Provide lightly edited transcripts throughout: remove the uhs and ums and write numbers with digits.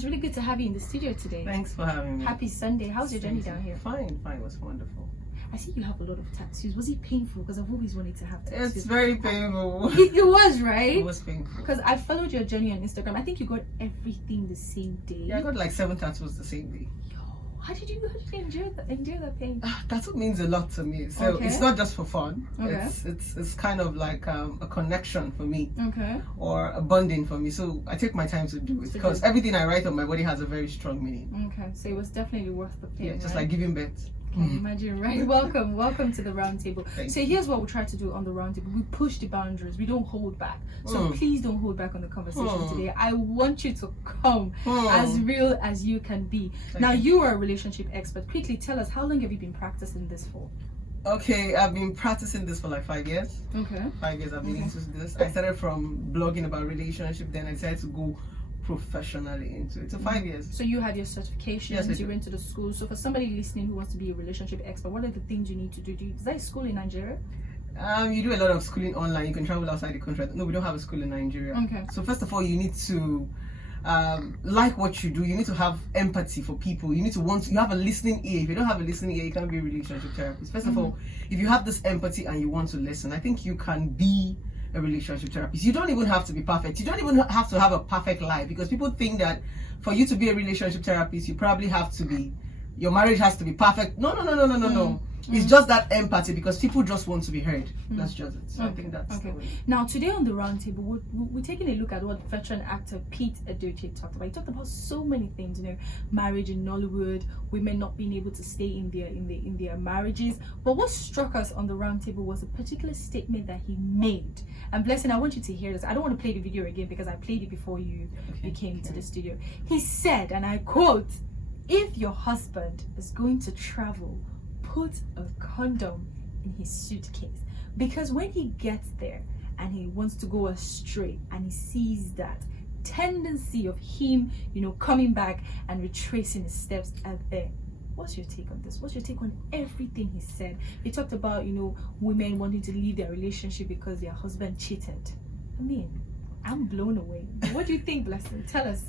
it's really good to have you in the studio today. Thanks for having me. Happy Sunday. How's your journey down here? Fine. It was wonderful. I see you have a lot of tattoos. Was it painful? Because I've always wanted to have tattoos. It's very painful. It was, right? It was painful. Because I followed your journey on Instagram. I think you got everything the same day. Yeah, I got like 7 tattoos the same day. How did you enjoy that pain? Tattoo means a lot to me. So Okay. it's not just for fun. Okay. It's kind of like a connection for me. Okay. Or a bonding for me. So I take my time to do it because everything I write on my body has a very strong meaning. Okay. So it was definitely worth the pain. Yeah, just right? like giving birth. Can you imagine, right? Welcome to the round table. Thank so you. here's what we try to do on the round table. We push the boundaries. We don't hold back. So please don't hold back on the conversation today. I want you to come as real as you can be. Now you are a relationship expert. Quickly tell us, how long have you been practicing this for? Okay, I've been practicing this for like 5 years. Okay. 5 years I've been into this. I started from blogging about relationship, then I decided to go professionally into it. So 5 years. So you have your certifications, Yes, I you do. went to the school. So for somebody listening who wants to be a relationship expert, what are the things you need to do? Is that a school in Nigeria? You do a lot of schooling online. You can travel outside the country. No, we don't have a school in Nigeria. Okay. So first of all, you need to like what you do. You need to have empathy for people. You need to you have a listening ear. If you don't have a listening ear, you can't be a relationship therapist. First of all, if you have this empathy and you want to listen, I think you can be a relationship therapist. You don't even have to be perfect. You don't even have to have a perfect life, because people think that for you to be a relationship therapist, you probably have to be, your marriage has to be perfect. No. It's just that empathy, because people just want to be heard. That's just it. So I think that's the way. Now today on the round table, we're taking a look at what veteran actor Pete Edochie talked about. He talked about so many things, marriage in Nollywood, women not being able to stay in their marriages. But what struck us on the round table was a particular statement that he made. And Blessing, I want you to hear this. I don't want to play the video again because I played it before you came to the studio. He said, and I quote, "If your husband is going to travel, put a condom in his suitcase, because when he gets there and he wants to go astray and he sees that tendency of him, coming back and retracing his steps out there." What's your take on this? What's your take on everything he said? He talked about, women wanting to leave their relationship because their husband cheated. I mean, I'm blown away. What do you think, Blessing? Tell us.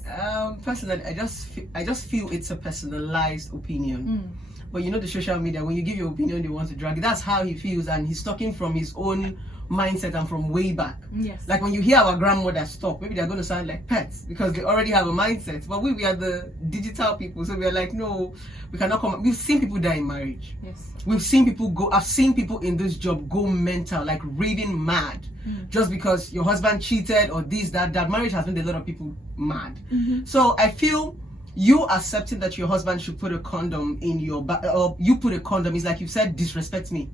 Personally, I just feel it's a personalized opinion. But the social media, when you give your opinion, they want to drag it. That's how he feels, and he's talking from his own mindset and from way back. Yes. Like when you hear our grandmothers talk, maybe they're going to sound like pets because they already have a mindset. But we are the digital people, so we are like, no, we cannot come. We've seen people die in marriage. Yes. We've seen people I've seen people in this job go mental, like raving mad, just because your husband cheated or this, that. Marriage has made a lot of people mad. So I feel you accepting that your husband should put a condom in your or you put a condom is like you said, disrespect me.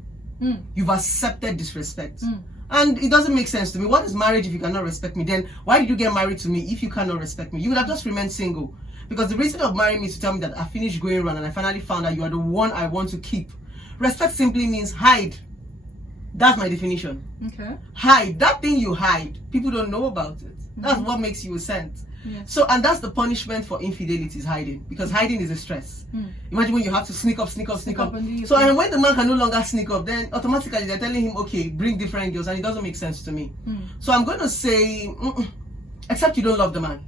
You've accepted disrespect. And it doesn't make sense to me. What is marriage if you cannot respect me? Then why did you get married to me if you cannot respect me? You would have just remained single. Because the reason of marrying me is to tell me that I finished going around and I finally found out you are the one I want to keep. Respect simply means hide. That's my definition. Okay. Hide. That thing you hide, people don't know about it. That's what makes you a saint. Yes. So, and that's the punishment for infidelity, is hiding, because hiding is a stress. Imagine when you have to sneak up. And So, and when the man can no longer sneak up, then automatically they're telling him, okay, bring different girls, and it doesn't make sense to me. So I'm going to say, except you don't love the man.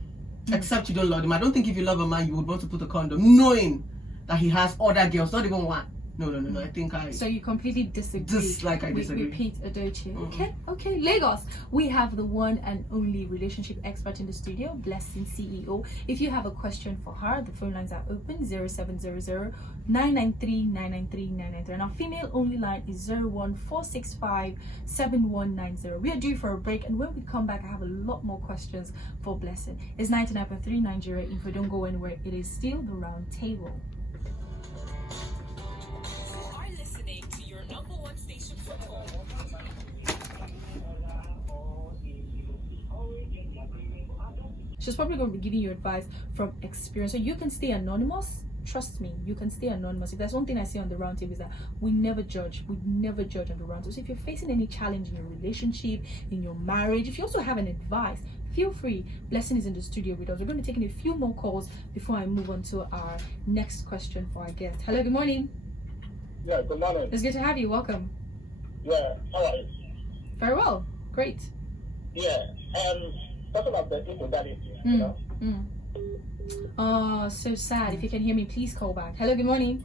Except you don't love him. I don't think if you love a man, you would want to put a condom, knowing that he has other girls, not even one. No. I think So you completely disagree. I disagree. With Pete Edochie. Okay. Lagos, we have the one and only relationship expert in the studio, Blessing CEO. If you have a question for her, the phone lines are open, 0700 993 993 993. And our female only line is 01465 7190. We are due for a break, and when we come back, I have a lot more questions for Blessing. It's 99.3 Nigeria. If we don't go anywhere, it is still the round table. She's probably going to be giving you advice from experience, so you can stay anonymous. Trust me, you can stay anonymous. If there's one thing I say on the round table, is that we never judge on the round table. So if you're facing any challenge in your relationship, in your marriage, if you also have an advice, feel free. Blessing is in the studio with us. We're going to take in a few more calls before I move on to our next question for our guest. Hello, good morning. Yeah, good morning. It's good to have you. Welcome. Yeah, how are you? Very well. Great. Yeah, talking about the infidelity, Oh, so sad. If you can hear me, please call back. Hello, good morning.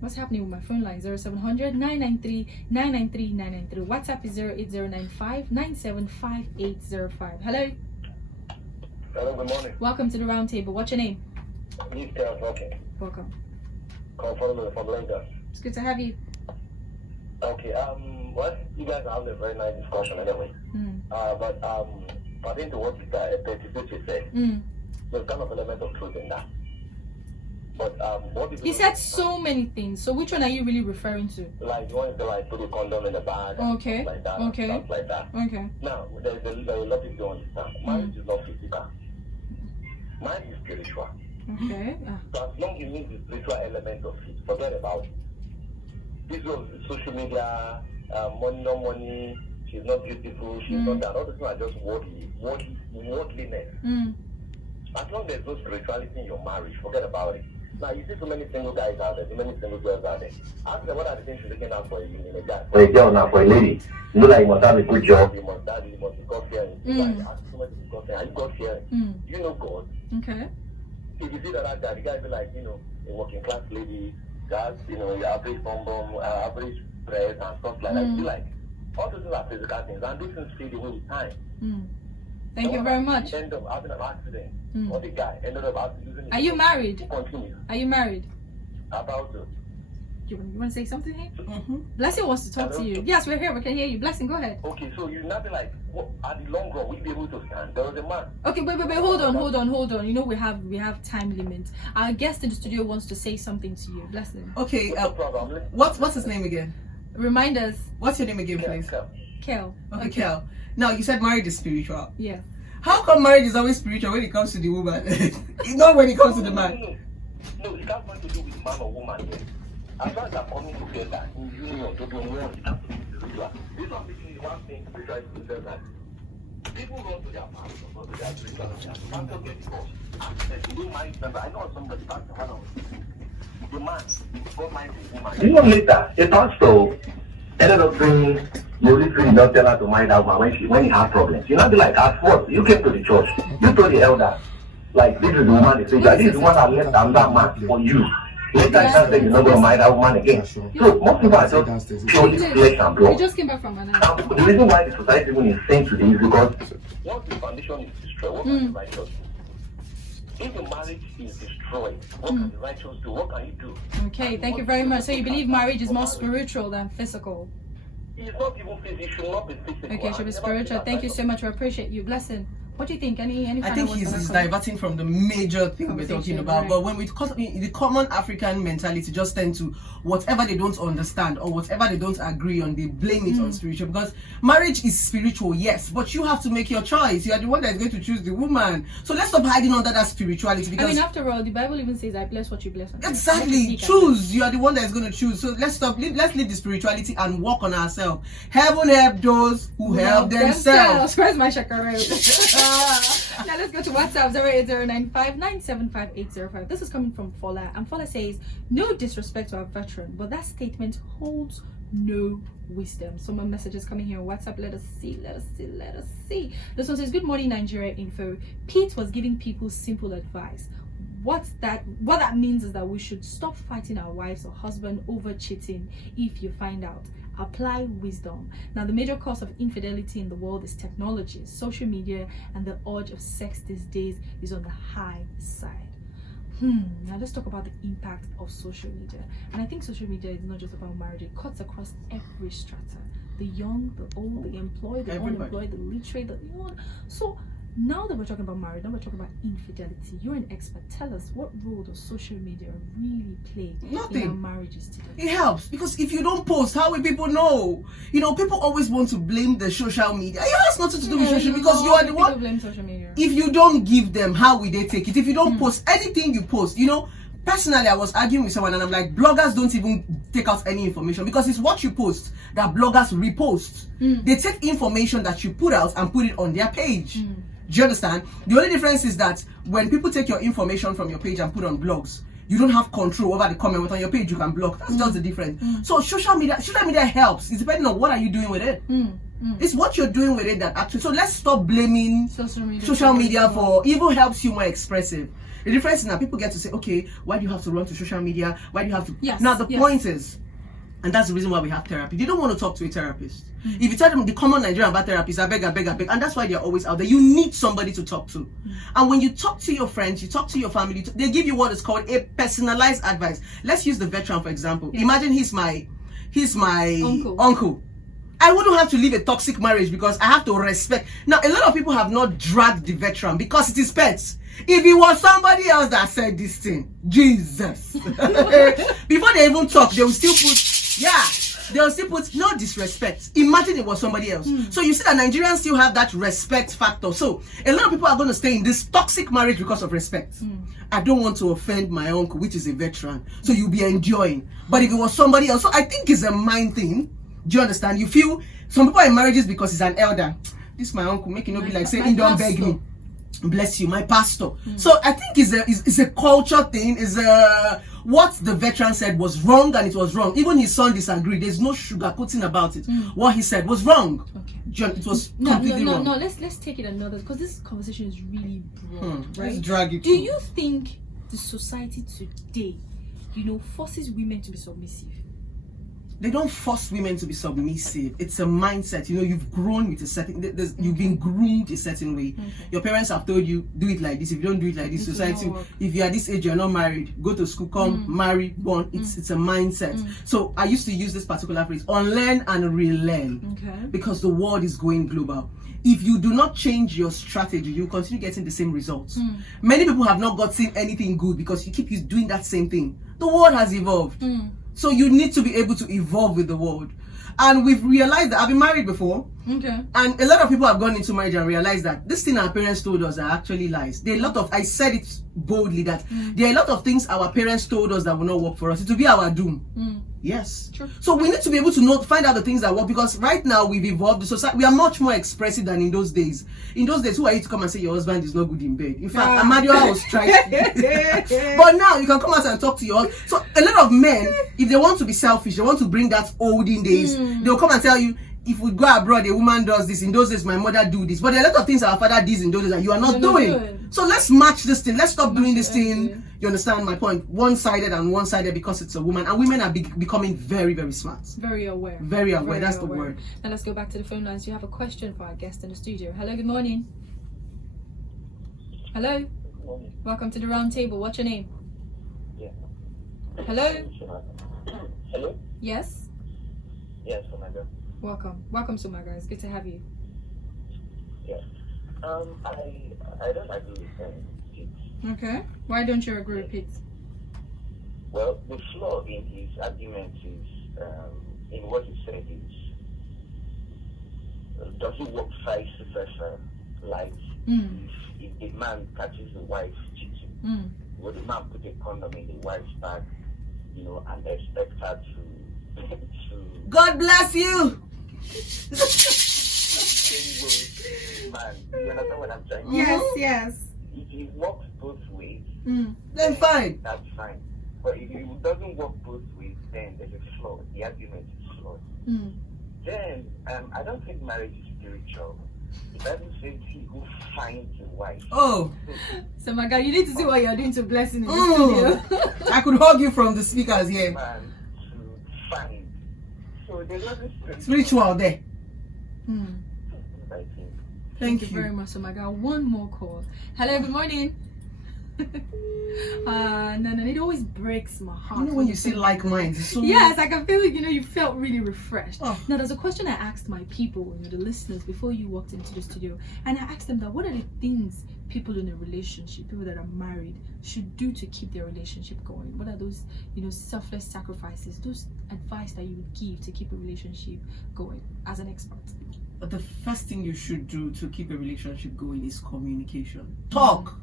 What's happening with my phone line? 0700 993 993 993. WhatsApp is 08095 975805. Hello. Hello, good morning. Welcome to the round table. What's your name? This girl talking. Welcome. Confirm from Lagos. It's good to have you. Okay, well, you guys are having a very nice discussion anyway. But according to what Peter said, there's kind of element of truth in that. But what is He said so many things. So which one are you really referring to? Like you want to like put a condom in the bag, Okay. stuff like that, Okay. stuff like that. Okay. Now, there's a lot of people don't understand. Marriage is not physical. Marriage is spiritual. Okay. So as long as you need the spiritual element of it, forget about it. This was social media, money, no money, she's not beautiful, she's not that. All these things are just worldliness. As long as there's no spirituality in your marriage, forget about it. Now, you see so many single guys out there, so many single girls out there. Ask them what are the things you're looking out for in a guy. For a girl now, for a lady, you know that you must have a good job. You must be God-fearing. Ask somebody to be God-fearing. Are you God-fearing? Do you know God? Okay. If you see that guy, the guy be like, a working class lady, that, your average bum, average breast and stuff like that. You like, all those things are physical things, and those things fade away with time. Thank you very much. End up having an accident, or the guy ended up losing his Are you married? Continue. Are you married? About to. You want to say something here? Blessing wants to talk to you. Yes, we're here. We can hear you. Blessing, go ahead. Okay, so you not be like, at the long run, we'll be able to stand. There was a man. Okay, wait. Hold on. You know we have time limit. Our guest in the studio wants to say something to you. Blessing. Okay. No problem. What's his name again? Remind us. What's your name again, please? Kel. Okay, Kel. Now you said marriage is spiritual. Yeah. How come marriage is always spiritual when it comes to the woman? Not when it comes to the man. No, it has nothing to do with man or woman. As long as they're coming together in union to do one, it has to be spiritual. This one between one thing spiritual is that people run to their past or to their spiritual. Pastor get divorced. You don't mind, remember, I know somebody, Pastor, the man, God minds the woman. You know later, a pastor ended up saying, you literally don't tell her to mind out when he has problems. You not be like, at first, you came to the church, you told the elder, like, this is the woman, this is the one that left another man for you. Later, you said you're not going to mind that woman again. So, most people are just purely flesh and blood. We just came back from another. Now, the reason why the society even is saying today is because once the foundation is destroyed, what can the righteous do? If the marriage is destroyed, what can the righteous do? What can you do? Okay, thank you very much. So you believe marriage is more spiritual than physical? It's not even physical. It should not be physical. Okay, it should be spiritual. Thank you so much. We appreciate you. Blessing. What do you think? Any I final think words he's on that? diverting from the major thing we're talking about. Right. But when the common African mentality just tend to whatever they don't understand or whatever they don't agree on, they blame it on spiritual. Because marriage is spiritual, yes, but you have to make your choice. You are the one that is going to choose the woman. So let's stop hiding under that spirituality. Because I mean, after all, the Bible even says, "I bless what you bless." exactly, choose. You are the one that is going to choose. So let's stop. Let's leave the spirituality and work on ourselves. Heaven help those who help themselves. Where's my shakara? Now let's go to WhatsApp 08095975805. This is coming from Fola, and Fola says, "No disrespect to our veteran, but that statement holds no wisdom." So my messages coming here on WhatsApp. Let us see. This one says, "Good morning, Nigeria info. Pete was giving people simple advice. What that means is that we should stop fighting our wives or husband over cheating. If you find out, apply wisdom. Now, the major cause of infidelity in the world is technology, social media, and the urge of sex these days is on the high side." Now let's talk about the impact of social media. And I think social media is not just about marriage. It cuts across every strata: the young, the old, the employed, the unemployed, the literate, so now that we're talking about marriage, now we're talking about infidelity. You're an expert. Tell us, what role does social media really play in our marriages today? It helps, because if you don't post, how will people know? People always want to blame the social media. It has nothing to do with social, because you are the one. Blame social media. If you don't give them, how will they take it? If you don't post anything you post, personally, I was arguing with someone and I'm like, bloggers don't even take out any information, because it's what you post that bloggers repost. They take information that you put out and put it on their page. Do you understand? The only difference is that when people take your information from your page and put on blogs, you don't have control over the comment. But on your page, you can block. That's just the difference. So social media helps. It's depending on what are you doing with it. It's what you're doing with it that actually. So let's stop blaming social media for even helps you more expressive. The difference is now people get to say, okay, why do you have to run to social media? Why do you have to? Yes, Now the yes. point is, and that's the reason why we have therapy. They don't want to talk to a therapist. If you tell them the common Nigerian about therapists, I beg, and that's why they're always out there. You need somebody to talk to. And when you talk to your friends, you talk to your family, they give you what is called a personalized advice. Let's use the veteran for example. Yeah. Imagine he's my Uncle. I wouldn't have to leave a toxic marriage because I have to respect. Now, a lot of people have not dragged the veteran because it is pets. If it was somebody else that said this thing, Jesus. Before they even talk, they will still put no disrespect. Imagine it was somebody else. So you see that Nigerians still have that respect factor. So a lot of people are going to stay in this toxic marriage because of respect. I don't want to offend my uncle, which is a veteran. So you'll be enjoying. But if it was somebody else, so I think it's a mind thing. Do you understand? You feel some people are in marriages because he's an elder. This is my uncle, make it not be like saying don't beg me. Bless you, my pastor. So I think it's a culture thing. Is what the veteran said was wrong, and it was wrong. Even his son disagreed. There's no sugarcoating about it. What he said was wrong. Okay. John, it was completely wrong. No. Let's take it another, because this conversation is really broad, right? Let's drag it. Do you think the society today, forces women to be submissive? They don't force women to be submissive. It's a mindset. You've grown with a certain. You've been groomed a certain way. Your parents have told you do it like this. If you don't do it like this, society. If you are this age, you're not married. Go to school, come, marry, born. It's a mindset. So I used to use this particular phrase: unlearn and relearn. Okay. Because the world is going global. If you do not change your strategy, you continue getting the same results. Many people have not gotten anything good because you keep doing that same thing. The world has evolved. So you need to be able to evolve with the world. And we've realized that I've been married before. Okay. And a lot of people have gone into marriage and realized that this thing our parents told us are actually lies. There are a lot of, I said it boldly, that there are a lot of things our parents told us that will not work for us. It will be our doom. Yes. True. So we need to be able to find out the things that work, because right now we've evolved the society. We are much more expressive than in those days. In those days, who are you to come and say your husband is not good in bed? In fact, Amadiola was trying. But now you can come out and talk to your husband. So a lot of men, if they want to be selfish, they want to bring that olden days, they'll come and tell you, if we go abroad, a woman does this. In those days, my mother do this. But there are a lot of things our father did in those days that you are not doing. So let's match this thing. Let's stop doing this thing. You understand my point? One-sided because it's a woman. And women are becoming very, very smart. Very aware. Very aware. That's the word. Now let's go back to the phone lines. You have a question for our guest in the studio. Hello, good morning. Hello. Good morning. Welcome to the round table. What's your name? Yeah. Hello. Hello? Yes. Yes, oh my God. Welcome, Sumaga. It's good to have you. Yeah. I don't agree with him. Okay. Why don't you agree with Pete? Well, the flaw in his argument is, in what he said is, does it work vice versa? Like, if the man catches the wife cheating, will the man put a condom in the wife's bag, and expect her to God bless you. Man, you understand what I'm saying? Yes. If it works both ways, Then fine. that's fine. But if it doesn't work both ways, then there's a flaw. The argument is flawed. Then I don't think marriage is spiritual. The Bible says he who finds a wife. Oh. So my God, you need to see what you're doing to Blessing in the studio. I could hug you from the speakers here. Man to find. So there's nothing Spiritual there. I think. Thank you you. very much. Oh my God, one more call. Hello, good morning. No, it always breaks my heart. When you see like minds, it's so yes, I can feel you felt really refreshed. Oh. Now there's a question I asked my people, the listeners, before you walked into the studio, and I asked them that what are the things people in a relationship, people that are married, should do to keep their relationship going? What are those, selfless sacrifices, those advice that you would give to keep a relationship going as an expert? But the first thing you should do to keep a relationship going is communication. Talk.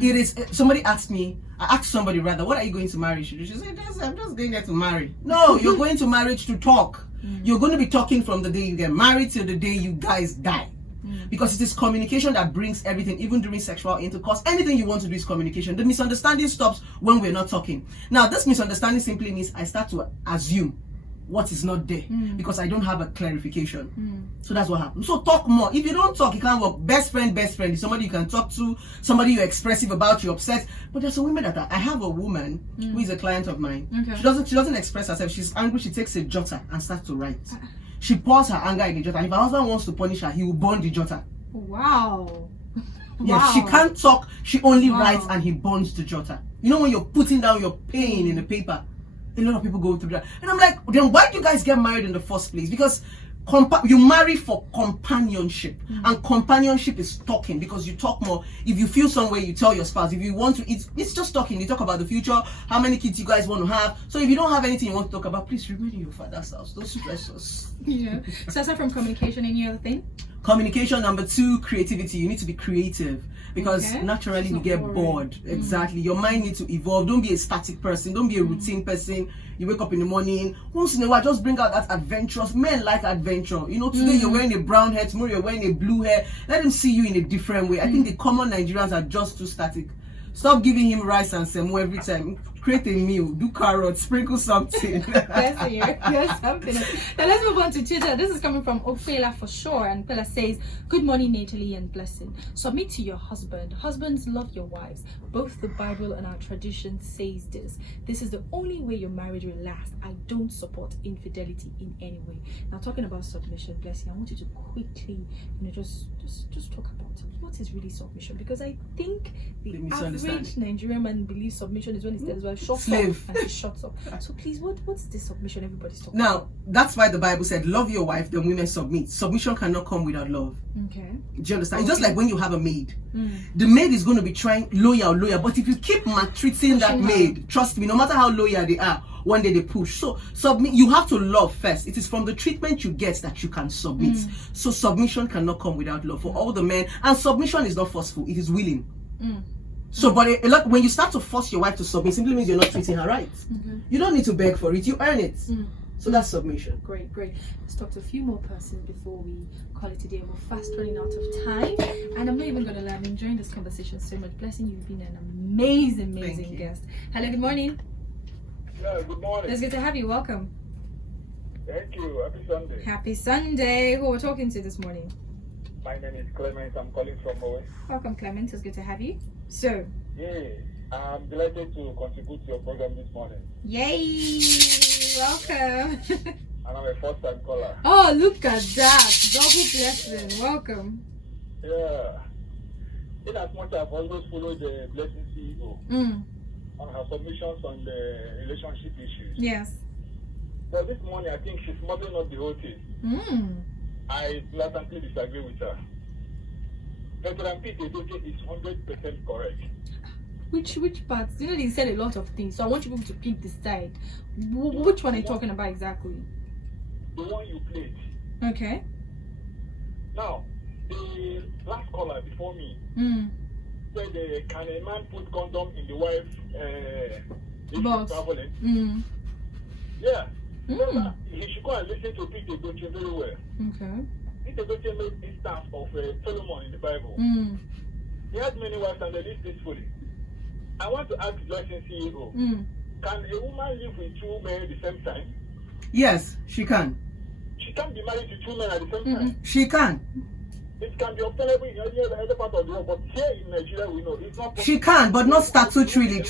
It is. Somebody asked me. I asked somebody rather, "What are you going to marriage to?" She said, "I'm just going there to marry." No, you're going to marriage to talk. You're going to be talking from the day you get married till the day you guys die. Because it is communication that brings everything, even during sexual intercourse. Anything you want to do is communication. The misunderstanding stops when we're not talking. Now, this misunderstanding simply means I start to assume what is not there because I don't have a clarification. So that's what happens. So talk more. If you don't talk, it can't work. Best friend is somebody you can talk to, somebody you're expressive about, you're upset. But there's some women I have a woman who is a client of mine. Okay. She doesn't express herself. She's angry. She takes a jotter and starts to write. She pours her anger in the jotter. And if her husband wants to punish her, he will burn the jotter. Wow. Yeah, she can't talk. She only writes, and he burns the jotter. You know, when you're putting down your pain in the paper, a lot of people go through that. And I'm like, then why do you guys get married in the first place? Because you marry for companionship, and companionship is talking, because you talk more. If you feel some way, you tell your spouse. If you want to, it's just talking. You talk about the future, how many kids you guys want to have. So if you don't have anything you want to talk about, please remain in your father's house. Don't stress us. Yeah. So aside from communication, any other thing? Communication. Number 2, creativity. You need to be creative, because naturally we get bored. Exactly. Your mind needs to evolve. Don't be a static person. Don't be a routine person. You wake up in the morning, once in a while, just bring out that adventurous. Men like adventure. You know, today you're wearing a brown hair, tomorrow you're wearing a blue hair. Let him see you in a different way. I think the common Nigerians are just too static. Stop giving him rice and semo every time. Create a meal, do carrots, sprinkle something. Yes, something. Now let's move on to Twitter. This is coming from Ofela for sure, and Pella says, "Good morning, Natalie and blessing. Submit to your husband. Husbands, love your wives. Both the Bible and our tradition says this. This is the only way your marriage will last. I don't support infidelity in any way." Now, talking about submission, blessing, I want you to quickly, just talk about it. What is really submission? Because I think the average Nigerian man believes submission is when he says, "Well, shut slave," up, and he shuts up. So please, what's this submission everybody's talking now about? That's why the Bible said, love your wife, then women submit. Submission cannot come without love. Okay. Do you understand? It's just like when you have a maid. The maid is going to be trying loyal, but if you keep maltreating that maid, trust me, no matter how loyal they are, one day they push. So submit. You have to love first. It is from the treatment you get that you can submit. So submission cannot come without love for all the men. And submission is not forceful, it is willing. So, but a lot, when you start to force your wife to submit, simply means you're not treating her right. You don't need to beg for it, you earn it. So that's submission. Great. Let's talk to a few more persons before we call it a day. We're fast running out of time, and I'm not even going to lie, I'm enjoying this conversation so much. Blessing, you've been an amazing guest. Hello, good morning. Yeah, good morning. It's good to have you. Welcome. Thank you. Happy Sunday. Happy Sunday. Who are we talking to this morning? My name is Clement. I'm calling from Owen. Welcome, Clement. It's good to have you. So, Yeah, I'm delighted to contribute to your program this morning. yay! Welcome. And I'm a first-time caller. Oh, look at that. Double blessing. Welcome. Yeah. In as much I've always followed the Blessing CEO on her submissions on the relationship issues. Yes. But this morning, I think she's modeling up the whole thing. I blatantly disagree with her. Veteran Pete is 100% correct. Which parts? You know, they said a lot of things, so I want you people to pick the side. Which one are you talking about exactly? The one you played. Okay. Now, the last caller before me said, can a man put condom in the wife's if Box. she's traveling? Yeah. He should go and listen to Peter Goche very well. Okay. Peter Goche made instance of Solomon in the Bible. He had many wives and they lived peacefully. I want to ask Blessing CEO, can a woman live with 2 men at the same time? Yes, she can. She can't be married to 2 men at the same time. She can. It can be obtainable in any other part of the world, but here in Nigeria we know it's not possible. She can, but not statutorily.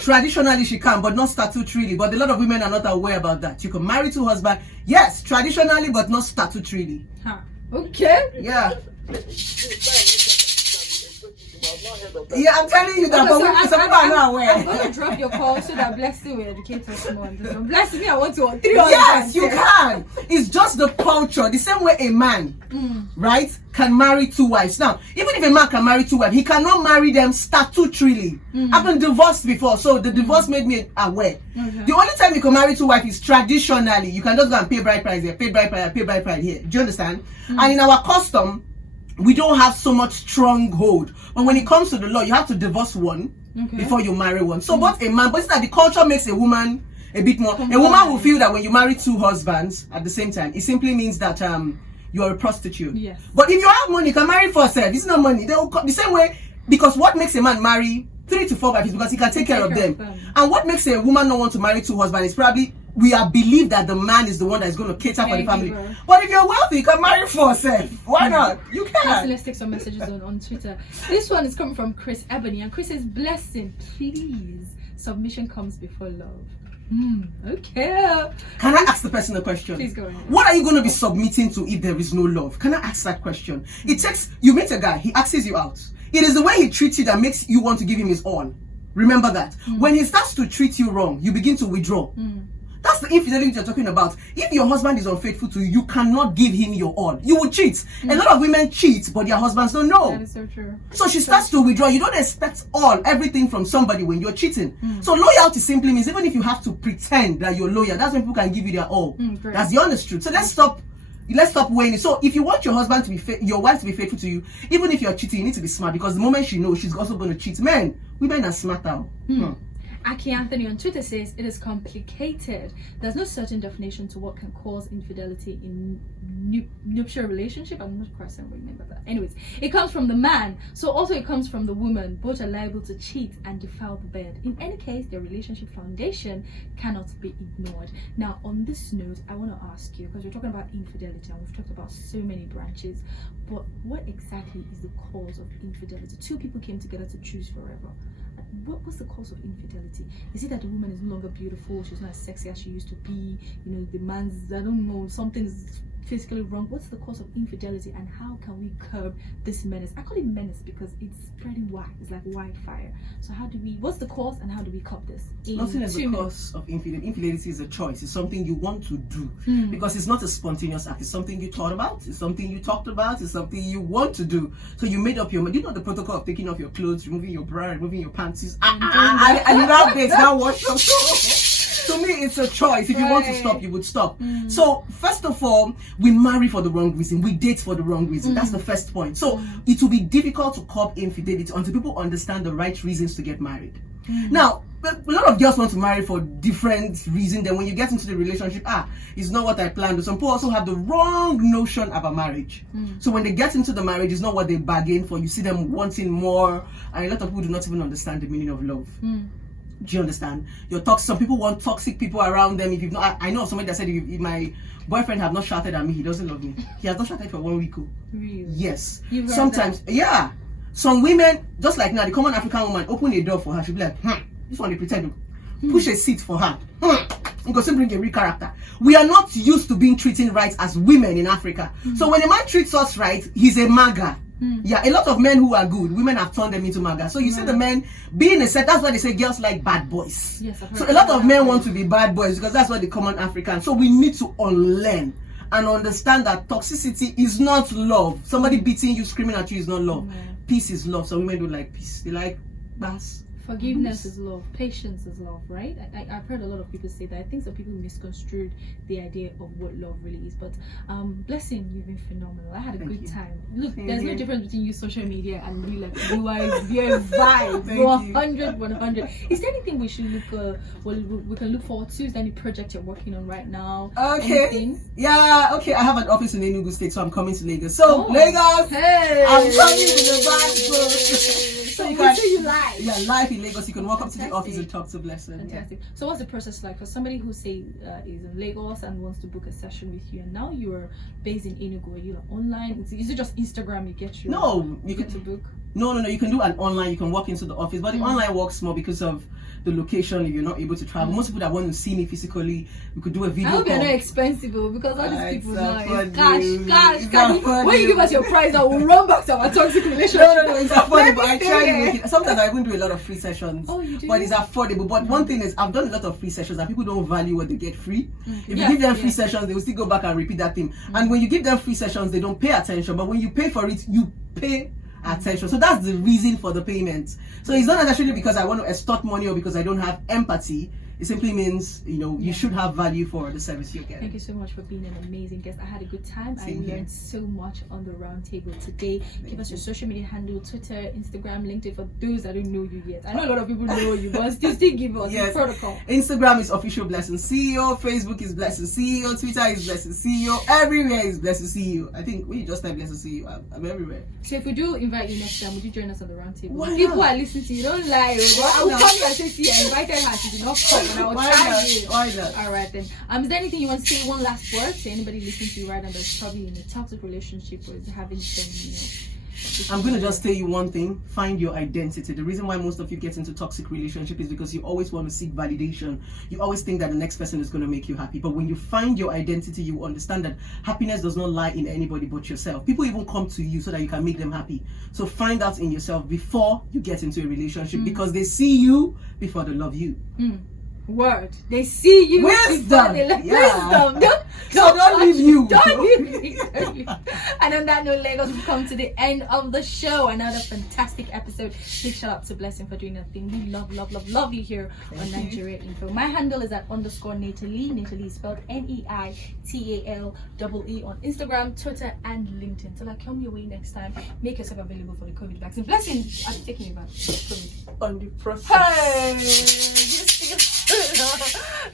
Traditionally she can, but not statutorily. But a lot of women are not aware about that. You can marry 2 husbands, yes, traditionally, but not statutorily. Okay. Yeah. Yeah, I'm telling you that, but some people are not aware. I'm going to drop your call so that Blessing will educate us more on this one. Blessing, me, I want to 300. Yes, you can. It's just the culture. The same way a man, right, can marry 2 wives. Now, even if a man can marry 2 wives, he cannot marry them statutorily. I've been divorced before, so the divorce made me aware. The only time you can marry 2 wives is traditionally. You can just go and pay bride price here, pay bride price here, pay bride price here. Do you understand? And in our custom, we don't have so much stronghold. But when it comes to the law, you have to divorce one before you marry one. So but a man, but it's that the culture makes a woman a bit more. A woman will feel that when you marry 2 husbands at the same time, it simply means that you are a prostitute. Yes. But if you have money, you can marry for yourself. It's not money. They will the same way, because what makes a man marry 3 to 4 wives because he can take care of them. And what makes a woman not want to marry 2 husbands is probably we are believed that the man is the one that is going to cater for the family. But if you're wealthy, you can marry 4 self. Why not? You can. Let's take some messages on Twitter. This one is coming from Chris Ebony, and Chris says, "Blessing, please. Submission comes before love." Okay. Can I ask the person a question? Please go ahead. What are you going to be submitting to if there is no love? Can I ask that question? It takes, you meet a guy, he asks you out. It is the way he treats you that makes you want to give him his all. Remember that. When he starts to treat you wrong, you begin to withdraw. That's the infidelity you're talking about. If your husband is unfaithful to you, you cannot give him your all. You will cheat. A lot of women cheat, but their husbands don't know. That is so true. So she starts to withdraw. You don't expect everything from somebody when you're cheating. So loyalty simply means even if you have to pretend that you're loyal, that's when people can give you their all. That's the honest truth. So let's stop weighing it. So if you want your husband to be your wife to be faithful to you, even if you're cheating, you need to be smart, because the moment she knows, she's also going to cheat. Women are smarter. Aki Anthony on Twitter says, "It is complicated. There's no certain definition to what can cause infidelity in nuptial relationship." I'm not quite saying remember that. Anyways, it comes from the man, so also it comes from the woman. Both are liable to cheat and defile the bed. In any case, their relationship foundation cannot be ignored. Now, on this note, I want to ask you, because we're talking about infidelity and we've talked about so many branches, but what exactly is the cause of infidelity? 2 people came together to choose forever. What's the cause of infidelity? Is it that the woman is no longer beautiful, she's not as sexy as she used to be, the man's, I don't know, something's physically wrong? What's the cause of infidelity, and how can we curb this menace? I call it menace because it's spreading wide. It's like wildfire. So what's the cause and how do we curb this? Nothing is the cause of infidelity. Infidelity is a choice. It's something you want to do because it's not a spontaneous act. It's something you thought about. It's something you talked about. It's something you want to do. So you made up your mind. You know the protocol of taking off your clothes, removing your bra, removing your panties. And that bit, now wash your clothes. To me, it's a choice. If you want to stop, you would stop. So first of all, we marry for the wrong reason. We date for the wrong reason. That's the first point. So it will be difficult to curb infidelity until people understand the right reasons to get married. Now, a lot of girls want to marry for different reasons. Then when you get into the relationship, it's not what I planned. Some people also have the wrong notion about marriage. So when they get into the marriage, it's not what they bargained for. You see them wanting more, and a lot of people do not even understand the meaning of love. Do you understand? Some people want toxic people around them. If you've not, I know somebody that said, if my boyfriend have not shouted at me, he doesn't love me. He has not shouted for 1 week. Really? Yes. Sometimes, yeah. Some women, just like now, the common African woman, open a door for her. She'll be like, this one they pretend to push a seat for her. Because bring a real character. We are not used to being treated right as women in Africa. So when a man treats us right, he's a maga. Yeah, a lot of men who are good, women have turned them into maga. So you see the men being a set. That's why they say girls like bad boys. Yes, so a lot of men want to be bad boys because that's what the common African. So we need to unlearn and understand that toxicity is not love. Somebody beating you, screaming at you is not love. Peace is love. Some women don't like peace. They like bass. Forgiveness is love. Patience is love, right? I've heard a lot of people say that. I think some people misconstrued the idea of what love really is. But Blessing, you've been phenomenal. I had a good time. Look, there's no difference between you social media and real life. You are a vibe. 100. Is there anything we should look we can look forward to? Is there any project you're working on right now? Okay. Anything? Yeah, okay. I have an office in Enugu State, so I'm coming to Lagos. So Lagos, hey, I'm coming to the back. So you can see you live. Yeah, live in Lagos. You can walk up to the office and talk to Blessing. Fantastic. Yeah. So what's the process like for somebody who say is in Lagos and wants to book a session with you, and now you're based in Enugu? Are you online? Is it just Instagram? You get you? No, you get to book. No. You can do an online. You can walk into the office, but the online works more because of the location. If you're not able to travel, most people that want to see me physically, we could do a video. I hope call. you're not expensive because all these people now is cash. Cash. When you give us your price, I will run back to our toxic relationship. No, it's affordable. I try to make it. Sometimes I even do a lot of free sessions. Oh, you do? But it's affordable. But one thing is, I've done a lot of free sessions and people don't value what they get free. If you give them free sessions, they will still go back and repeat that thing. And when you give them free sessions, they don't pay attention. But when you pay for it, you pay attention. So that's the reason for the payment. So it's not necessarily because I want to extort money or because I don't have empathy. It simply means, you should have value for the service you're getting. Thank you so much for being an amazing guest. I had a good time. I learned so much on the round table today. Give us your social media handle, Twitter, Instagram, LinkedIn, for those that don't know you yet. I know a lot of people know you, but still give us the protocol. Instagram is official Blessing CEO, Facebook is Blessing CEO, Twitter is Blessing CEO, everywhere is Blessing CEO. I think when you just type Blessing CEO, I'm everywhere. So if we do invite you next time, would you join us on the round table? Why People not? are listening to you, don't lie. I will come here and say, see, I invited her, she did not come, and I will try you. Why not? All right then. Is there anything you want to say? One last word to anybody listening to you right now that's probably in a toxic relationship or is having some, I'm going to just tell you one thing. Find your identity. The reason why most of you get into toxic relationship is because you always want to seek validation. You always think that the next person is going to make you happy. But when you find your identity, you understand that happiness does not lie in anybody but yourself. People even come to you so that you can make them happy. So find out in yourself before you get into a relationship because they see you before they love you. Word. They see you. Wisdom. Wisdom. Don't leave you. Don't leave me. And on that note, Lagos, we've come to the end of the show. Another fantastic episode. Big shout out to Blessing for doing that thing. We love you here on Nigeria Info. My handle is at _Natalie. Natalie is spelled NEITALEE on Instagram, Twitter, and LinkedIn. So like, come your way next time. Make yourself available for the COVID vaccine. Blessing, I'm taking you back. COVID. On the process. Hey!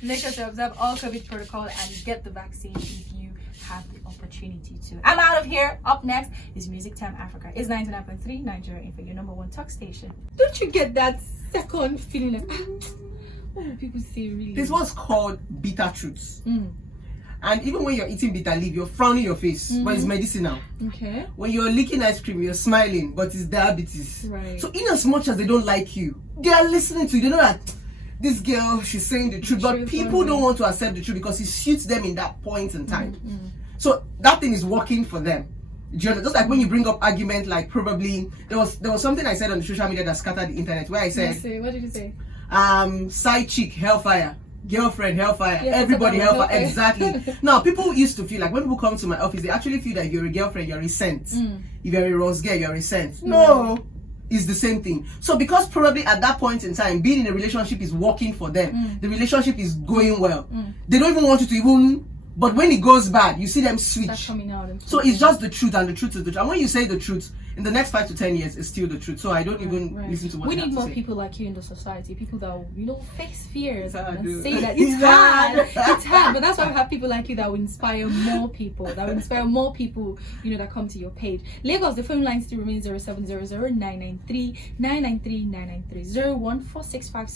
Make sure to observe all COVID protocol and get the vaccine if you have the opportunity to. I'm out of here. Up next is Music Time Africa. It's 99.3 Nigeria Info, your number one talk station. Don't you get that second feeling like, what will people say really? This was called bitter truths. And even when you're eating bitter leaf, you're frowning your face, but it's medicinal. Okay. When you're licking ice cream, you're smiling, but it's diabetes. Right. So in as much as they don't like you, they are listening to you. They know that this girl, she's saying the truth, but people don't want to accept the truth because it suits them in that point in time. So that thing is working for them. Just like when you bring up argument, like probably there was something I said on the social media that scattered the internet where I said, what did you say? Side chick, hellfire. Girlfriend, hellfire. Everybody, hellfire. Exactly. Now, people used to feel like when people come to my office, they actually feel that if you're a girlfriend, you're a saint. If you're a rose girl, you're a saint. No. Is the same thing. So because probably at that point in time, being in a relationship is working for them, the relationship is going well, they don't even want you to even, but when it goes bad, you see them switch. So it's just the truth, and the truth is the truth. And when you say the truth, in the next 5 to 10 years, it's still the truth. So I don't even listen to what we they need have to more say. people like you in the society, people that will, face fears and say that It's it's hard. It's hard, but that's why we have people like you that will inspire more people, that come to your page. Lagos, the phone line still remains 0700 993 993 993 01465